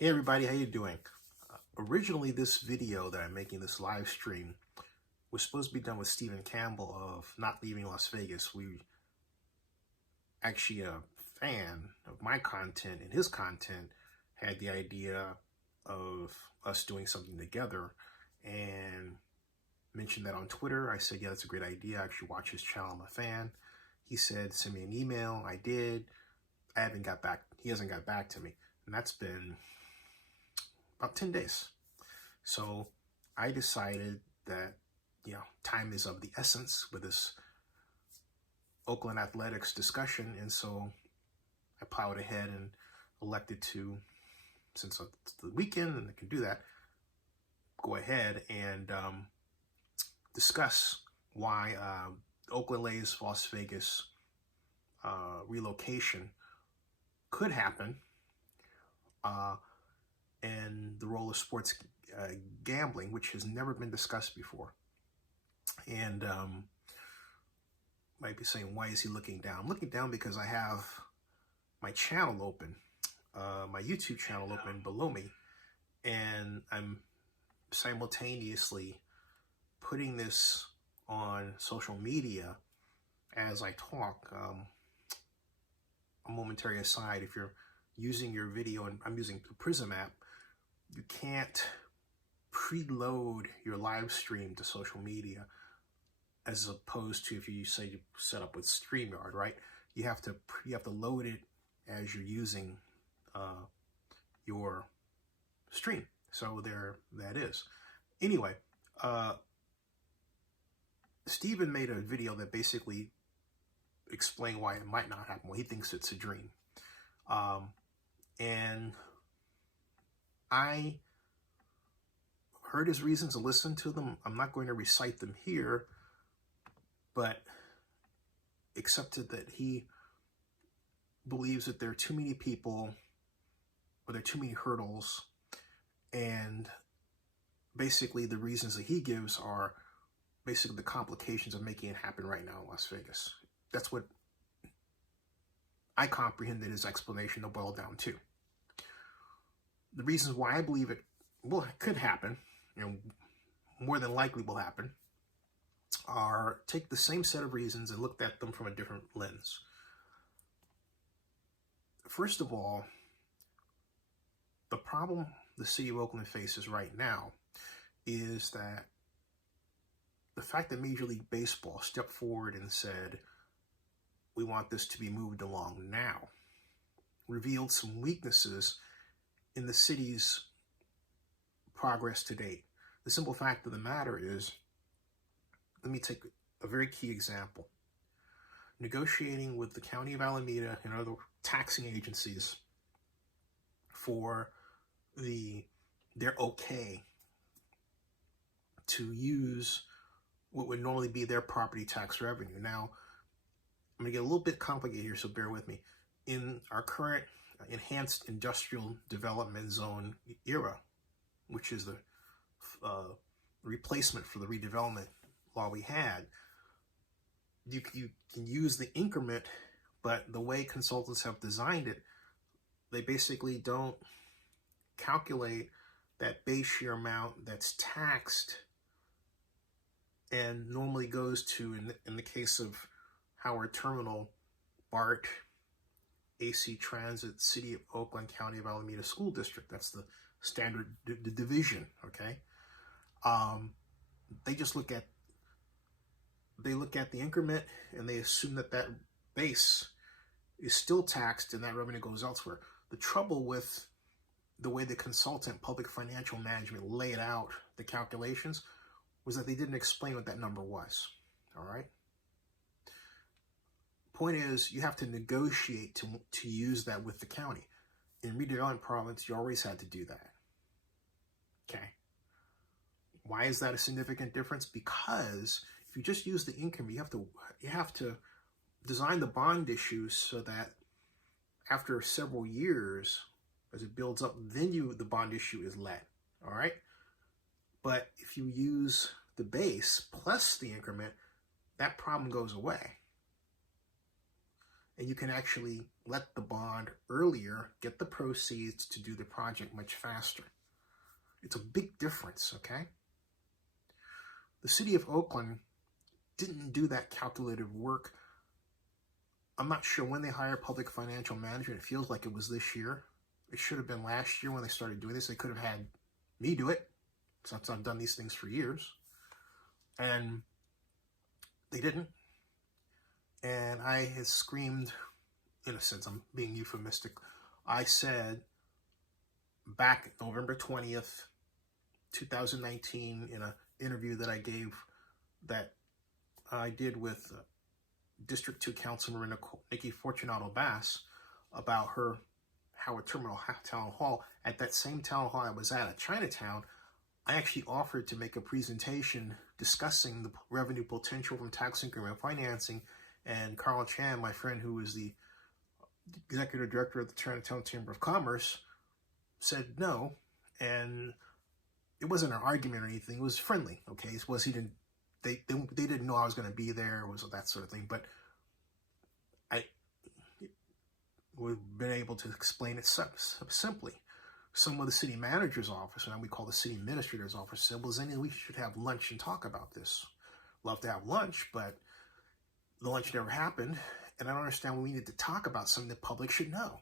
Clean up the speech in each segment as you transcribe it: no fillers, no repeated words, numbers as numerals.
Hey everybody, how you doing? Originally, this video that I'm making, this live stream, was supposed to be done with Stephen Campbell of Not Leaving Las Vegas. We actually, a fan of my content and his content, had the idea of us doing something together and mentioned that on Twitter. I said, yeah, that's a great idea. I actually watch his channel. I'm a fan. He said, send me an email. I did. I haven't got back. He hasn't got back to me. And that's been about 10 days. So I decided that, time is of the essence with this Oakland Athletics discussion. And so I plowed ahead and elected to, since it's the weekend and I can do that, go ahead and discuss why Oakland A's Las Vegas relocation could happen, and the role of sports gambling, which has never been discussed before. And might be saying, why is he looking down? I'm looking down because I have my channel open, my YouTube channel open below me, and I'm simultaneously putting this on social media as I talk. A momentary aside, if you're using your video, and I'm using the Prism app, you can't preload your live stream to social media as opposed to if you say you set up with StreamYard, right? You have to load it as you're using your stream. So there that is. Anyway, Steven made a video that basically explained why it might not happen. Well, he thinks it's a dream. And I heard his reasons and listened to them. I'm not going to recite them here, but accepted that he believes that there are too many people, or there are too many hurdles, and basically the reasons that he gives are basically the complications of making it happen right now in Las Vegas. That's what I comprehended his explanation to boil down to. The reasons why I believe it could happen, more than likely will happen, are take the same set of reasons and looked at them from a different lens. First of all, the problem the city of Oakland faces right now is that the fact that Major League Baseball stepped forward and said, we want this to be moved along now, revealed some weaknesses in the city's progress to date. The simple fact of the matter is, let me take a very key example. Negotiating with the County of Alameda and other taxing agencies for their okay to use what would normally be their property tax revenue. Now, I'm going to get a little bit complicated here, so bear with me. In our current enhanced industrial development zone era, which is the replacement for the redevelopment law we had, you can use the increment, but the way consultants have designed it, they basically don't calculate that base year amount that's taxed and normally goes to, in the case of Howard Terminal, BART, AC Transit, City of Oakland, County of Alameda School District. That's the standard division, okay? They just look at the increment and they assume that that base is still taxed and that revenue goes elsewhere. The trouble with the way the consultant public financial management laid out the calculations was that they didn't explain what that number was, all right? Point is, you have to negotiate to use that with the county. In redevelopment province, you always had to do that, okay? Why is that a significant difference? Because if you just use the income, you have to design the bond issues so that after several years, as it builds up, then the bond issue is let, all right? But if you use the base plus the increment, that problem goes away. and you can actually let the bond earlier, get the proceeds to do the project much faster. It's a big difference, okay? The city of Oakland didn't do that calculated work. I'm not sure when they hired public financial management. It feels like it was this year. It should have been last year when they started doing this. They could have had me do it, since I've done these things for years. And they didn't. And I had screamed, in a sense, I'm being euphemistic. I said back November 20th, 2019, in an interview that I gave, that I did with District 2 Councilmember Nikki Fortunato Bass, about her Howard Terminal Town Hall. At that same town hall I was at Chinatown, I actually offered to make a presentation discussing the revenue potential from tax increment financing, and Carl Chan, my friend who is the executive director of the Chinatown Chamber of Commerce, said no. And it wasn't an argument or anything. It was friendly, okay? It was, they didn't know I was going to be there. It was that sort of thing. But we've been able to explain it simply. Some of the city manager's office, and we call the city administrator's office, said, well, Zenny, we should have lunch and talk about this. Love to have lunch, but the lunch never happened, and I don't understand why we need to talk about something the public should know.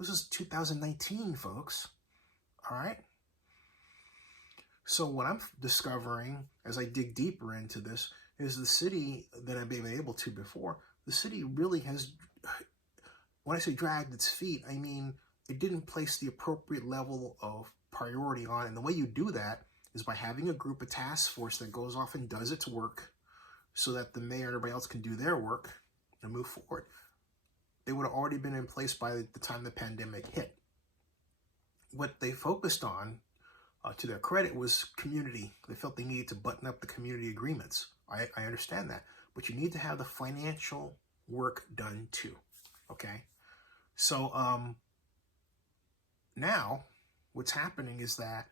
This is 2019, folks. All right? So what I'm discovering as I dig deeper into this is the city that I've been able to before, the city really has, when I say dragged its feet, I mean it didn't place the appropriate level of priority on it. And the way you do that is by having a group, a task force that goes off and does its work so that the mayor and everybody else can do their work and move forward. They would have already been in place by the time the pandemic hit. What they focused on, to their credit, was community. They felt they needed to button up the community agreements. I understand that. But you need to have the financial work done too. Okay? So now what's happening is that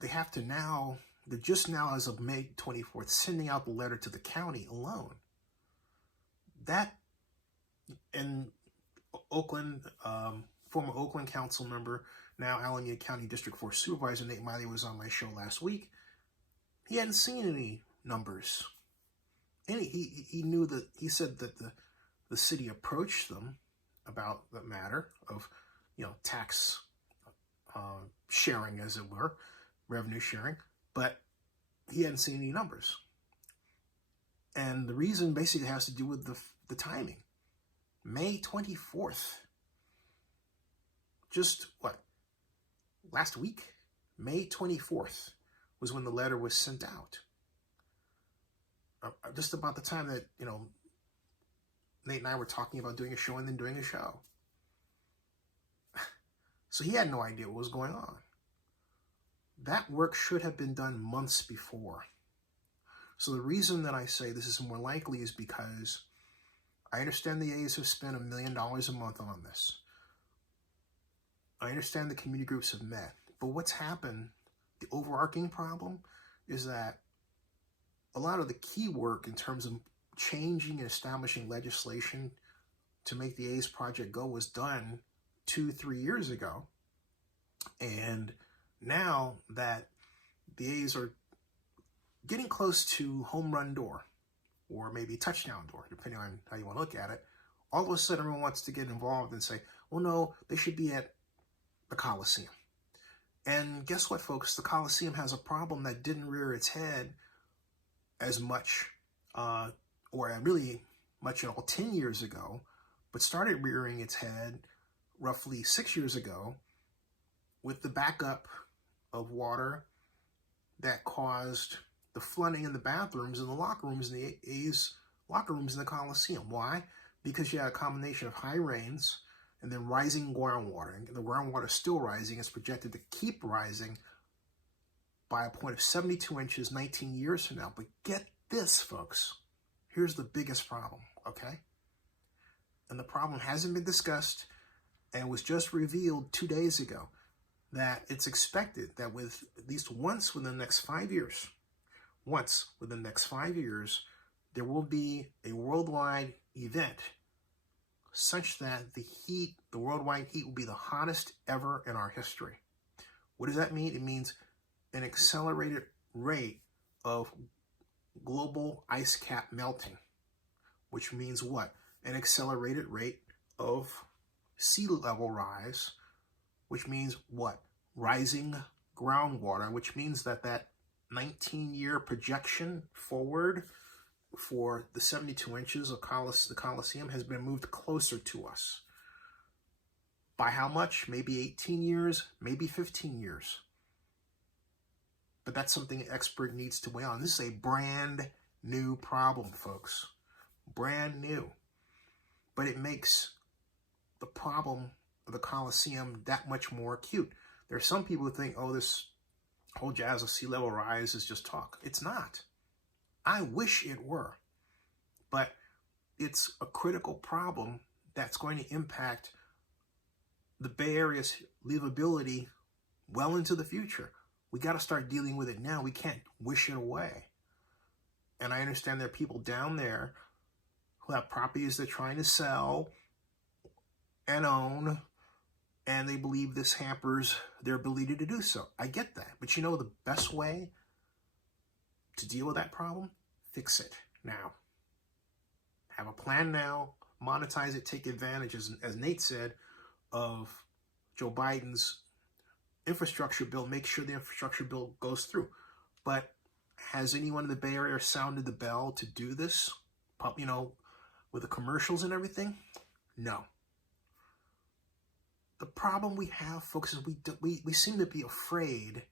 they have to now, they're just now as of May 24th, sending out the letter to the county alone. That, and Oakland, former Oakland council member, now Alameda County District 4 Supervisor Nate Miley was on my show last week. He hadn't seen any numbers. And he knew that, he said that the city approached them about the matter of, tax sharing, as it were, revenue sharing, but he hadn't seen any numbers. And the reason basically has to do with the timing. May 24th. Just what? Last week? May 24th was when the letter was sent out. Just about the time that, Nate and I were talking about doing a show and then doing a show. So he had no idea what was going on. That work should have been done months before. So the reason that I say this is more likely is because I understand the A's have spent $1 million a month on this. I understand the community groups have met. But what's happened, the overarching problem, is that a lot of the key work in terms of changing and establishing legislation to make the A's project go was done 2-3 years ago. And now that the A's are getting close to home run door, or maybe touchdown door, depending on how you want to look at it, all of a sudden everyone wants to get involved and say, well, no, they should be at the Coliseum. And guess what, folks? The Coliseum has a problem that didn't rear its head as much, or really much at all 10 years ago, but started rearing its head roughly 6 years ago with the backup of water that caused the flooding in the bathrooms and the locker rooms in the A's locker rooms in the Coliseum. Why? Because you had a combination of high rains and then rising groundwater. And the groundwater is still rising. It's projected to keep rising by a point of 72 inches 19 years from now. But get this, folks. Here's the biggest problem, okay? And the problem hasn't been discussed and was just revealed 2 days ago, that it's expected that with at least once within the next 5 years, there will be a worldwide event such that the heat, the worldwide heat, will be the hottest ever in our history. What does that mean? It means an accelerated rate of global ice cap melting, which means what? An accelerated rate of sea level rise, which means what? Rising groundwater, which means that 19-year projection forward for the 72 inches of the Coliseum has been moved closer to us. By how much? Maybe 18 years, maybe 15 years. But that's something an expert needs to weigh on. This is a brand new problem, folks. Brand new. But it makes the problem of the Coliseum that much more acute. There are some people who think, oh, this whole jazz of sea level rise is just talk. It's not. I wish it were. But it's a critical problem that's going to impact the Bay Area's livability well into the future. We got to start dealing with it now. We can't wish it away. And I understand there are people down there who have properties they're trying to sell and own, and they believe this hampers their ability to do so. I get that. But you know the best way to deal with that problem? Fix it now. Have a plan now. Monetize it. Take advantage, as Nate said, of Joe Biden's infrastructure bill. Make sure the infrastructure bill goes through. But has anyone in the Bay Area sounded the bell to do this? You know, with the commercials and everything? No. The problem we have, folks, is we seem to be afraid.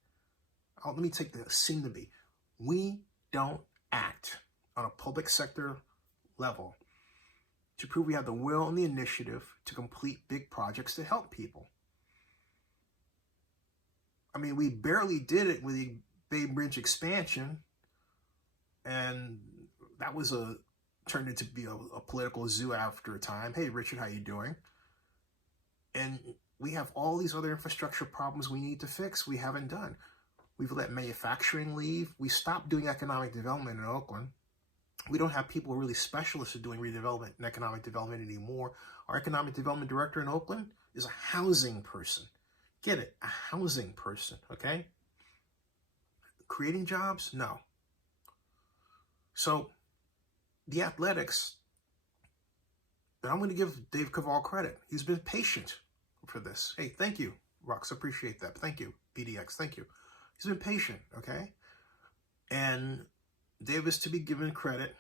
Let me take the seem to be. We don't act on a public sector level to prove we have the will and the initiative to complete big projects to help people. I mean, we barely did it with the Bay Bridge expansion, and that was turned into be a political zoo after a time. Hey, Richard, how you doing? And we have all these other infrastructure problems we need to fix we haven't done. We've let manufacturing leave. We stopped doing economic development in Oakland. We don't have people who are really specialists in doing redevelopment and economic development anymore. Our economic development director in Oakland is a housing person. Get it? A housing person, okay? Creating jobs? No. So the Athletics, and I'm going to give Dave Cavall credit. He's been patient for this. Hey, thank you, Rox. Appreciate that. Thank you, BDX. Thank you. He's been patient, okay? And Dave is to be given credit,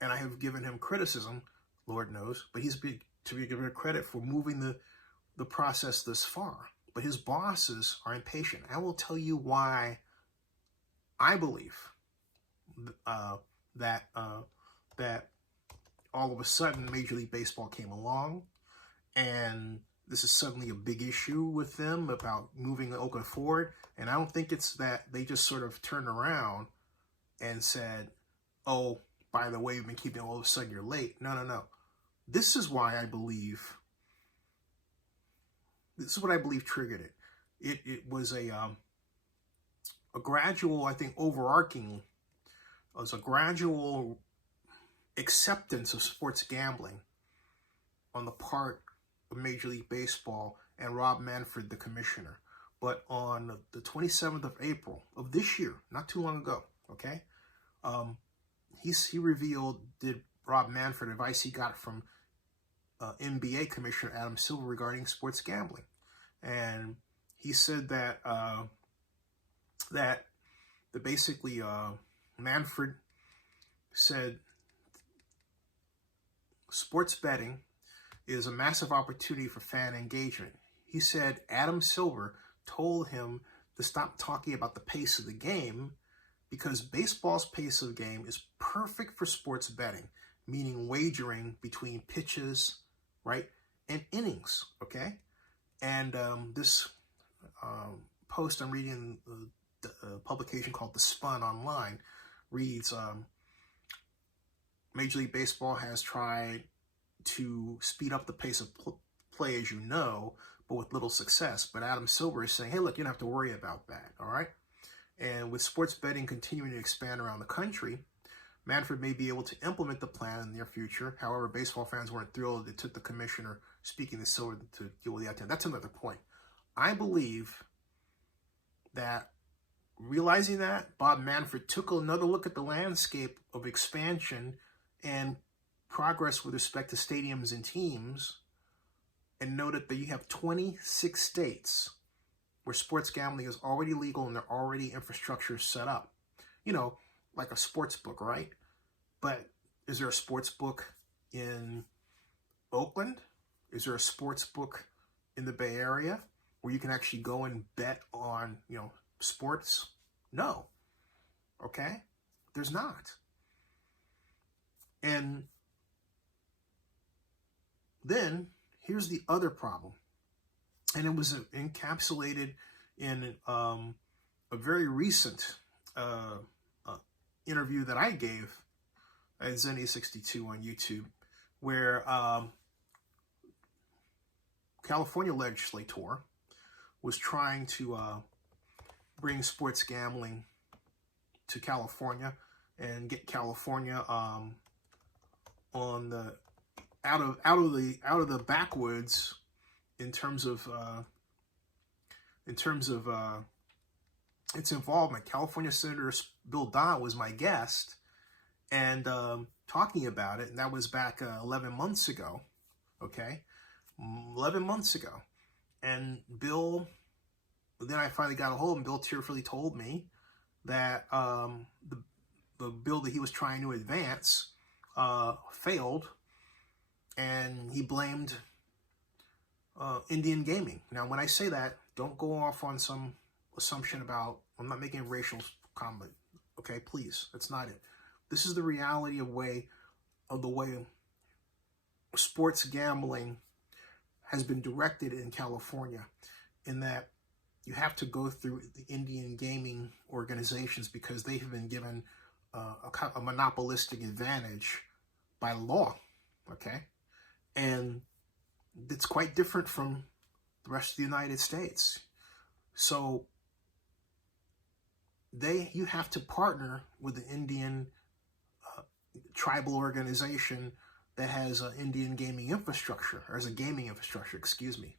and I have given him criticism, Lord knows, but he's to be given credit for moving the process this far. But his bosses are impatient. I will tell you why I believe that all of a sudden Major League Baseball came along, and this is suddenly a big issue with them about moving Oakland forward. And I don't think it's that they just sort of turned around and said, oh, by the way, we've been keeping all of a sudden you're late. No. This is why I believe, this is what I believe triggered it. It was a gradual, I think, overarching, it was a gradual acceptance of sports gambling on the part of Major League Baseball and Rob Manfred, the commissioner. But on the 27th of April of this year, not too long ago, okay, he revealed, did Rob Manfred, advice he got from NBA Commissioner Adam Silver regarding sports gambling. And he said that basically Manfred said sports betting is a massive opportunity for fan engagement. He said Adam Silver told him to stop talking about the pace of the game because baseball's pace of the game is perfect for sports betting, meaning wagering between pitches, right, and innings, okay? And this post I'm reading, the publication called The Spun online, reads, Major League Baseball has tried to speed up the pace of play, as you know, but with little success. But Adam Silver is saying, hey, look, you don't have to worry about that, all right? And with sports betting continuing to expand around the country, Manfred may be able to implement the plan in the near future. However, baseball fans weren't thrilled. It took the commissioner speaking to Silver to deal with the outcome. That's another point. I believe that realizing that, Bob Manfred took another look at the landscape of expansion and progress with respect to stadiums and teams and noted that you have 26 states where sports gambling is already legal and there are already infrastructure set up. You know, like a sports book, right? But is there a sports book in Oakland? Is there a sports book in the Bay Area where you can actually go and bet on, you know, sports? No. Okay? There's not. And then here's the other problem. And it was encapsulated in a very recent interview that I gave at Zenny62 on YouTube, where California legislator was trying to bring sports gambling to California and get California on the out of the backwoods in terms of its involvement. California Senator Bill Don was my guest and talking about it, and that was back 11 months ago. Okay, 11 months ago, and Bill. Then I finally got a hold, and Bill tearfully told me that the bill that he was trying to advance failed, and he blamed Indian gaming. Now, when I say that, don't go off on some assumption about, I'm not making a racial comment, okay? Please, that's not it. This is the reality of the way sports gambling has been directed in California, in that you have to go through the Indian gaming organizations because they have been given a monopolistic advantage by law, okay? And it's quite different from the rest of the United States. So you have to partner with the Indian tribal organization that has an Indian gaming infrastructure, or as a gaming infrastructure,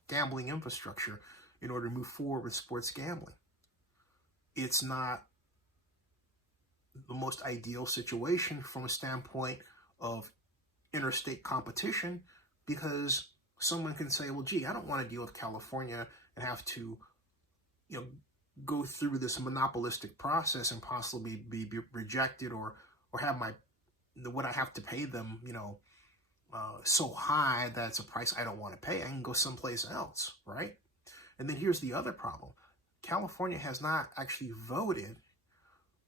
gambling infrastructure, in order to move forward with sports gambling. It's not the most ideal situation from a standpoint of interstate competition, because someone can say, well, gee, I don't want to deal with California and have to, you know, go through this monopolistic process and possibly be rejected or have what I have to pay them, you know, so high that it's a price I don't want to pay. I can go someplace else, right? And then here's the other problem. California has not actually voted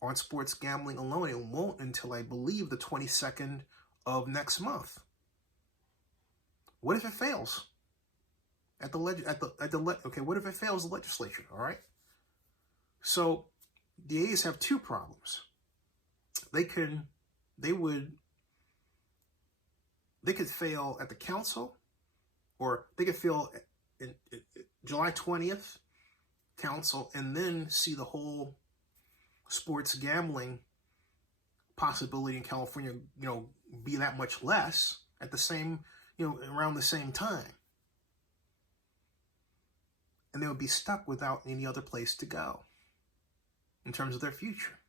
on sports gambling alone. It won't until, I believe, the 22nd of next month. What if it fails at the what if it fails the legislature? All right. So the A's have two problems. They could fail at the council, or they could fail in July 20th council, and then see the whole sports gambling possibility in California, you know, be that much less at the same, you know, around the same time. And they would be stuck without any other place to go in terms of their future.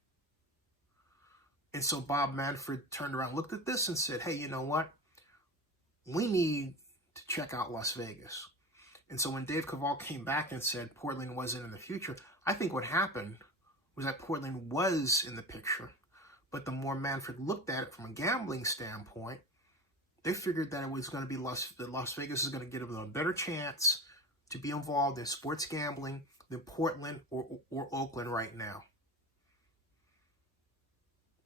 And so Bob Manfred turned around, looked at this and said, hey, you know what? We need to check out Las Vegas. And so when Dave Cavall came back and said Portland wasn't in the future, I think what happened was that Portland was in the picture. But the more Manfred looked at it from a gambling standpoint, they figured that it was going to be that Las Vegas is going to give them a better chance to be involved in sports gambling than Portland or Oakland right now.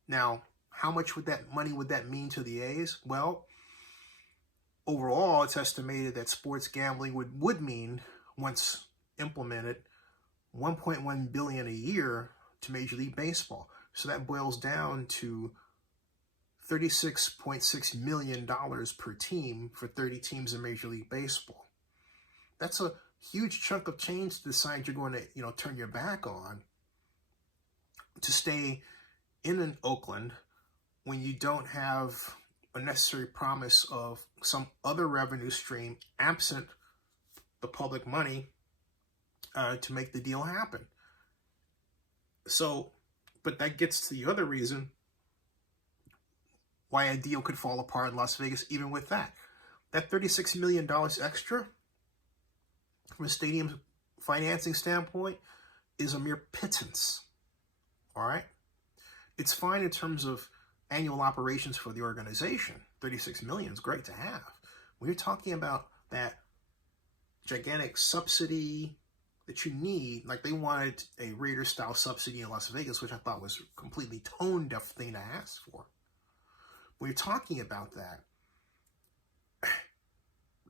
Now, how much money would that mean to the A's? Well, overall, it's estimated that sports gambling would mean, once implemented, $1.1 billion a year to Major League Baseball. So that boils down to $36.6 million per team for 30 teams in Major League Baseball. That's a huge chunk of change to decide you're going to, you know, turn your back on to stay in Oakland, when you don't have a necessary promise of some other revenue stream absent the public money to make the deal happen. So, but that gets to the other reason why a deal could fall apart in Las Vegas, even with that. That $36 million extra from a stadium financing standpoint is a mere pittance. All right? It's fine in terms of annual operations for the organization. $36 million is great to have. When you're talking about that gigantic subsidy that you need, like they wanted a Raiders-style subsidy in Las Vegas, which I thought was a completely tone-deaf thing to ask for. When you're talking about that,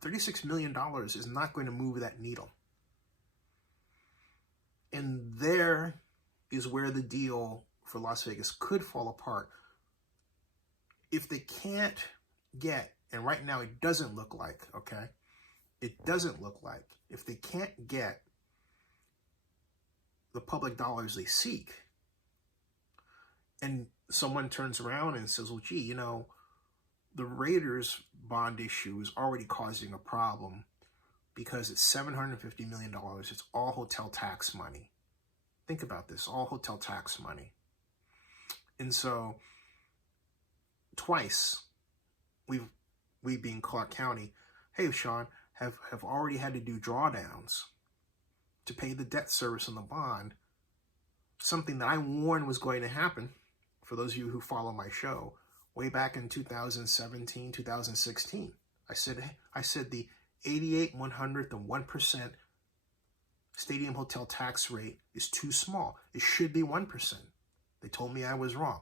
$36 million is not going to move that needle. And there is where the deal for Las Vegas could fall apart. If they can't get, and right now it doesn't look like, okay? It doesn't look like, if they can't get the public dollars they seek, and someone turns around and says, well, gee, you know, the Raiders bond issue is already causing a problem because it's $750 million. It's all hotel tax money. Think about this, all hotel tax money. And so twice, we being Clark County, hey, Sean, have already had to do drawdowns to pay the debt service on the bond, something that I warned was going to happen, for those of you who follow my show, way back in 2017, 2016. I said the 88 100th of 1% stadium hotel tax rate is too small. It should be 1%. They told me I was wrong.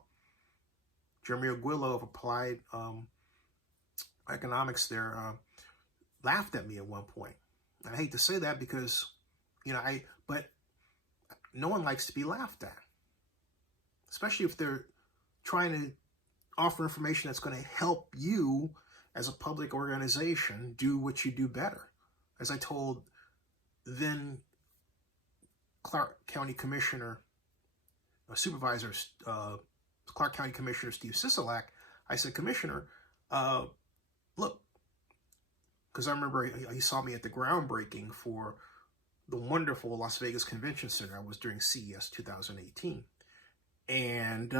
Jeremy Aguilo of Applied Economics there laughed at me at one point. And I hate to say that because, you know, but no one likes to be laughed at, especially if they're trying to offer information that's going to help you as a public organization do what you do better. As I told then Clark County Commissioner, Supervisor, Clark County Commissioner Steve Sisolak, I said, Commissioner, look, because I remember he saw me at the groundbreaking for the wonderful Las Vegas Convention Center. I was during CES 2018. And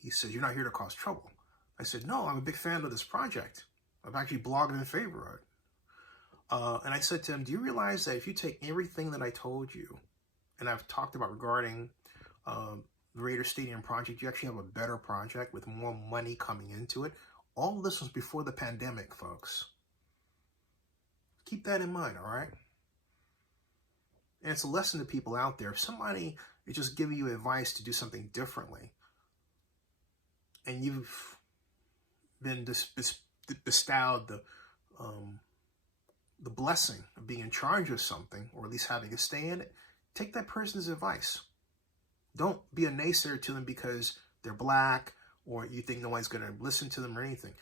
he said, you're not here to cause trouble. I said, no, I'm a big fan of this project. I've actually blogged in favor of it. And I said to him, do you realize that if you take everything that I told you, and I've talked about regarding the Raider Stadium project, you actually have a better project with more money coming into it. All of this was before the pandemic, folks. Keep that in mind, all right? And it's a lesson to people out there. If somebody is just giving you advice to do something differently, and you've been bestowed the blessing of being in charge of something, or at least having a say in it, take that person's advice. Don't be a naysayer to them because they're black or you think no one's going to listen to them or anything.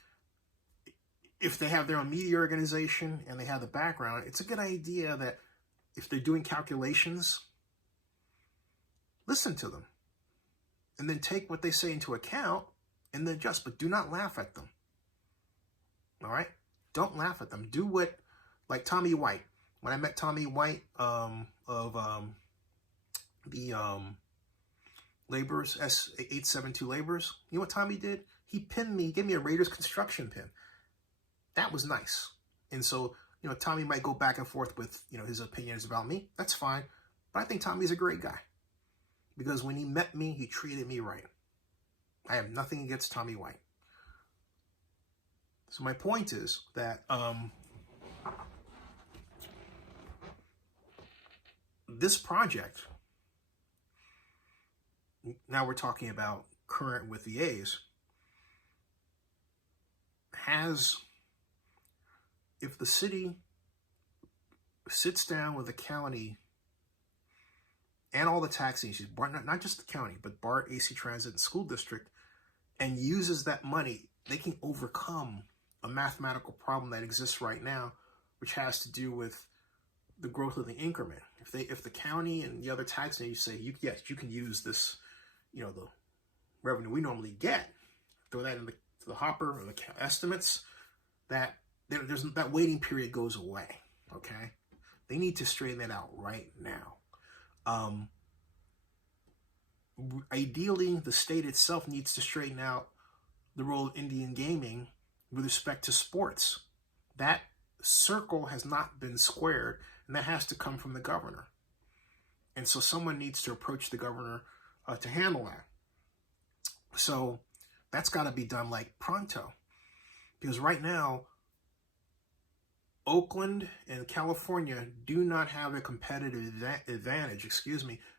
If they have their own media organization and they have the background, it's a good idea that if they're doing calculations, listen to them. And then take what they say into account and then adjust, but do not laugh at them. All right? Don't laugh at them. Do what, like Tommy White. When I met Tommy White of the Laborers, S872 Laborers, you know what Tommy did? He pinned me, gave me a Raiders construction pin. That was nice. And so, you know, Tommy might go back and forth with, you know, his opinions about me. That's fine. But I think Tommy's a great guy. Because when he met me, he treated me right. I have nothing against Tommy White. So my point is that this project, now we're talking about current with the A's, has, if the city sits down with the county and all the tax agencies, not just the county, but BART, AC Transit, and school district, and uses that money, they can overcome a mathematical problem that exists right now, which has to do with the growth of the increment. If the county and the other tax agencies say, yes, you can use this, you know, the revenue we normally get, throw that in the hopper or the estimates, that that waiting period goes away. Okay, they need to straighten that out right now. Ideally, the state itself needs to straighten out the role of Indian gaming with respect to sports. That circle has not been squared, and that has to come from the governor. And so someone needs to approach the governor to handle that. So that's got to be done like pronto. Because right now, Oakland and California do not have a competitive advantage,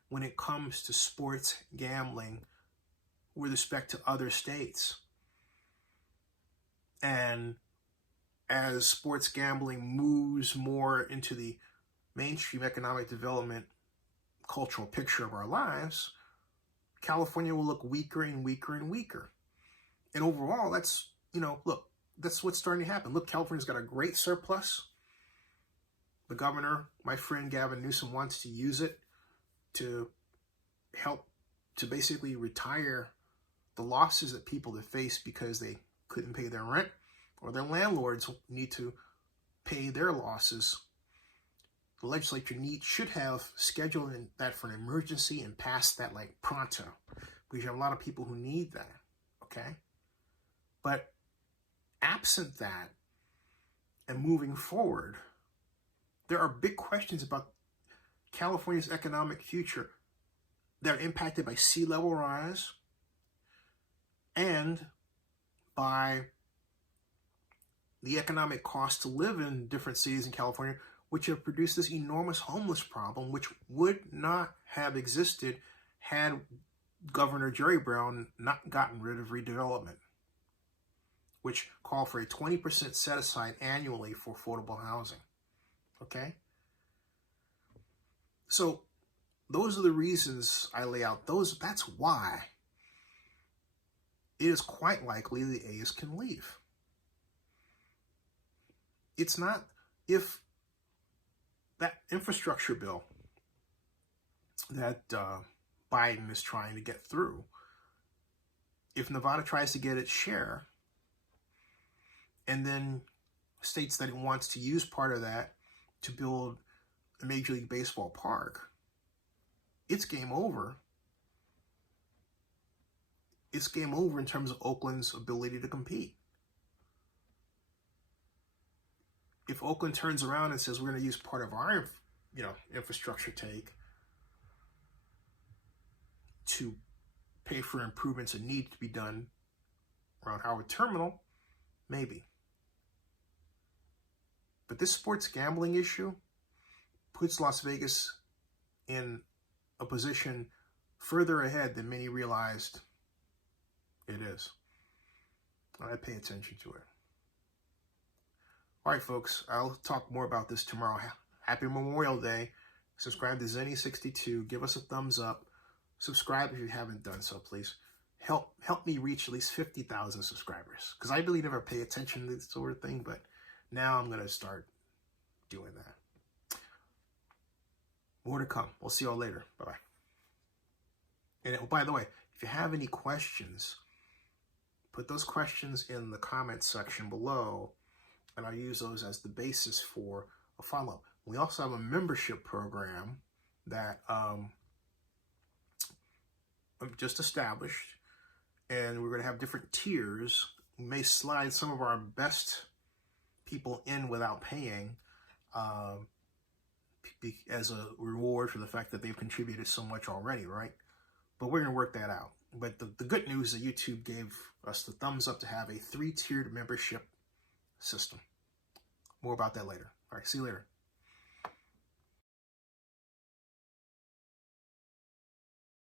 when it comes to sports gambling with respect to other states. And as sports gambling moves more into the mainstream economic development cultural picture of our lives, California will look weaker and weaker and weaker. And overall, that's, that's what's starting to happen. Look, California's got a great surplus. The governor, my friend Gavin Newsom, wants to use it to help to basically retire the losses that people have faced because they couldn't pay their rent, or their landlords need to pay their losses. The legislature should have scheduled that for an emergency and passed that like pronto, because you have a lot of people who need that, okay? But absent that and moving forward, there are big questions about California's economic future that are impacted by sea level rise and by the economic cost to live in different cities in California, which have produced this enormous homeless problem, which would not have existed had Governor Jerry Brown not gotten rid of redevelopment, which called for a 20% set aside annually for affordable housing. Okay? So those are the reasons I lay out. That's why it is quite likely the A's can leave. It's not if that infrastructure bill that Biden is trying to get through, if Nevada tries to get its share and then states that it wants to use part of that to build a Major League Baseball park, it's game over. It's game over in terms of Oakland's ability to compete. If Oakland turns around and says we're going to use part of our, infrastructure take to pay for improvements that need to be done around Howard Terminal, maybe. But this sports gambling issue puts Las Vegas in a position further ahead than many realized it is. I pay attention to it. All right, folks, I'll talk more about this tomorrow. Happy Memorial Day. Subscribe to Zenny62. Give us a thumbs up. Subscribe if you haven't done so, please. Help me reach at least 50,000 subscribers, because I really never pay attention to this sort of thing, but now I'm going to start doing that. More to come. We'll see you all later. Bye-bye. And by the way, if you have any questions, put those questions in the comments section below, and I'll use those as the basis for a follow-up. We also have a membership program that I've just established, and we're going to have different tiers. We may slide some of our best people in without paying as a reward for the fact that they've contributed so much already, right? But we're going to work that out. But the good news is that YouTube gave us the thumbs up to have a 3-tiered membership system. More about that later. All right, see you later.